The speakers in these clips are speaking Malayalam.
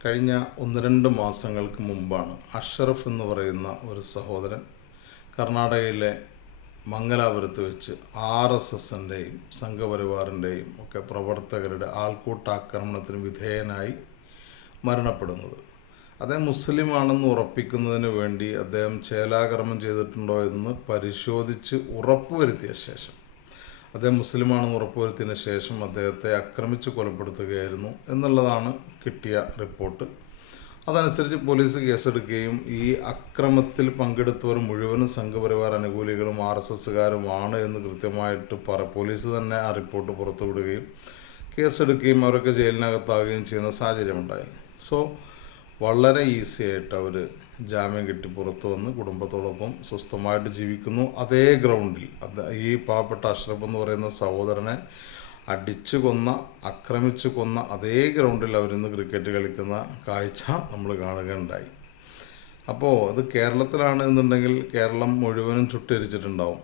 കഴിഞ്ഞ ഒന്ന് രണ്ട് മാസങ്ങൾക്ക് മുമ്പാണ് അഷറഫ് എന്ന് പറയുന്ന ഒരു സഹോദരൻ കർണാടകയിലെ മംഗലാപുരത്ത് വെച്ച് ആർ എസ് എസിന്റെയും സംഘപരിവാറിന്റെയും ഒക്കെ പ്രവർത്തകരുടെ ആൾക്കൂട്ടാക്രമണത്തിന് വിധേയനായി മരണപ്പെടുന്നത്. അദ്ദേഹം മുസ്ലിമാണെന്ന് ഉറപ്പിക്കുന്നതിന് വേണ്ടി അദ്ദേഹം ചേലാകർമ്മം ചെയ്തിട്ടുണ്ടോ എന്ന് പരിശോധിച്ച് ഉറപ്പുവരുത്തിയ ശേഷം അദ്ദേഹം മുസ്ലിമാണെന്ന് ഉറപ്പുവരുത്തിയതിന് ശേഷം അദ്ദേഹത്തെ ആക്രമിച്ച് കൊലപ്പെടുത്തുകയായിരുന്നു എന്നുള്ളതാണ് കിട്ടിയ റിപ്പോർട്ട്. അതനുസരിച്ച് പോലീസ് കേസെടുക്കുകയും ഈ അക്രമത്തിൽ പങ്കെടുത്തവർ മുഴുവനും സംഘപരിവാർ അനുകൂലികളും ആർ എസ് എസ്സുകാരുമാണ് എന്ന് കൃത്യമായിട്ട് പറ പോലീസ് തന്നെ ആ റിപ്പോർട്ട് പുറത്തുവിടുകയും കേസെടുക്കുകയും അവരൊക്കെ ജയിലിനകത്താവുകയും ചെയ്യുന്ന സാഹചര്യമുണ്ടായി. സോ വളരെ ഈസി ആയിട്ട് അവർ ജാമ്യം കിട്ടി പുറത്തു വന്ന് കുടുംബത്തോടൊപ്പം സ്വസ്ഥമായിട്ട് ജീവിക്കുന്നു. അതേ ഗ്രൗണ്ടിൽ അത് ഈ പാവപ്പെട്ട അഷ്റഫ് എന്ന് പറയുന്ന സഹോദരനെ അടിച്ചു കൊന്ന ആക്രമിച്ചു കൊന്ന അതേ ഗ്രൗണ്ടിൽ അവരിന്ന് ക്രിക്കറ്റ് കളിക്കുന്ന കാഴ്ച നമ്മൾ കാണുകയുണ്ടായി. അപ്പോൾ അത് കേരളത്തിലാണ് എന്നുണ്ടെങ്കിൽ കേരളം മുഴുവനും ചുട്ടരിച്ചിട്ടുണ്ടാവും.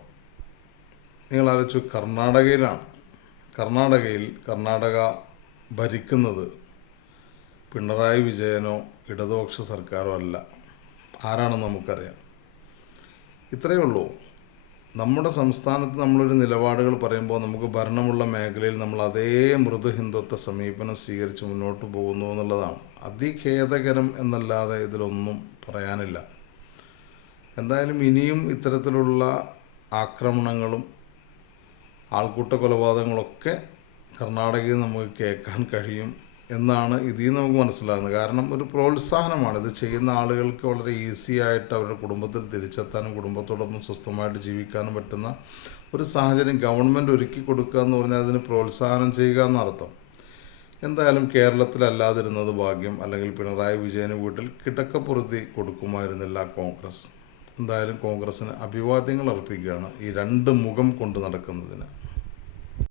നിങ്ങൾ ആലോചിച്ചു കർണാടകയിലാണ്. കർണാടകയിൽ കർണാടക ഭരിക്കുന്നത് പിണറായി വിജയനോ ഇടതുപക്ഷ സർക്കാരോ അല്ല. ആരാണെന്ന് നമുക്കറിയാം. ഇത്രയേ ഉള്ളൂ. നമ്മുടെ സംസ്ഥാനത്ത് നമ്മളൊരു നിലപാടുകൾ പറയുമ്പോൾ നമുക്ക് ഭരണമുള്ള മേഖലയിൽ നമ്മൾ അതേ മൃദു ഹിന്ദുത്വ സമീപനം സ്വീകരിച്ച് മുന്നോട്ട് പോകുന്നു എന്നുള്ളതാണ്. അതിഖേദകരം എന്നല്ലാതെ ഇതിലൊന്നും പറയാനില്ല. എന്തായാലും ഇനിയും ഇത്തരത്തിലുള്ള ആക്രമണങ്ങളും ആൾക്കൂട്ട കൊലപാതകങ്ങളൊക്കെ കർണാടകയിൽ നമുക്ക് കേൾക്കാൻ കഴിയും. എന്നാണ് ഇതിൽ നിന്ന് നമുക്ക് മനസ്സിലാകുന്നത്. കാരണം ഒരു പ്രോത്സാഹനമാണ്. ഇത് ചെയ്യുന്ന ആളുകൾക്ക് വളരെ ഈസി ആയിട്ട് അവരുടെ കുടുംബത്തിൽ തിരിച്ചെത്താനും കുടുംബത്തോടൊപ്പം സ്വസ്ഥമായിട്ട് ജീവിക്കാനും പറ്റുന്ന ഒരു സാഹചര്യം ഗവൺമെന്റ് ഒരുക്കി കൊടുക്കുക എന്ന് പറഞ്ഞാൽ അതിന് പ്രോത്സാഹനം ചെയ്യുക എന്നർത്ഥം. എന്തായാലും കേരളത്തിലല്ലാതിരുന്നത് ഭാഗ്യം അല്ലെങ്കിൽ പിണറായി വിജയന് വീട്ടിൽ കിടക്കപ്പുറത്തി കൊടുക്കുമായിരുന്നില്ല കോൺഗ്രസ്. എന്തായാലും കോൺഗ്രസ്സിന് അഭിവാദ്യങ്ങൾ അർപ്പിക്കുകയാണ് ഈ രണ്ട് മുഖം കൊണ്ട് നടക്കുന്നതിന്.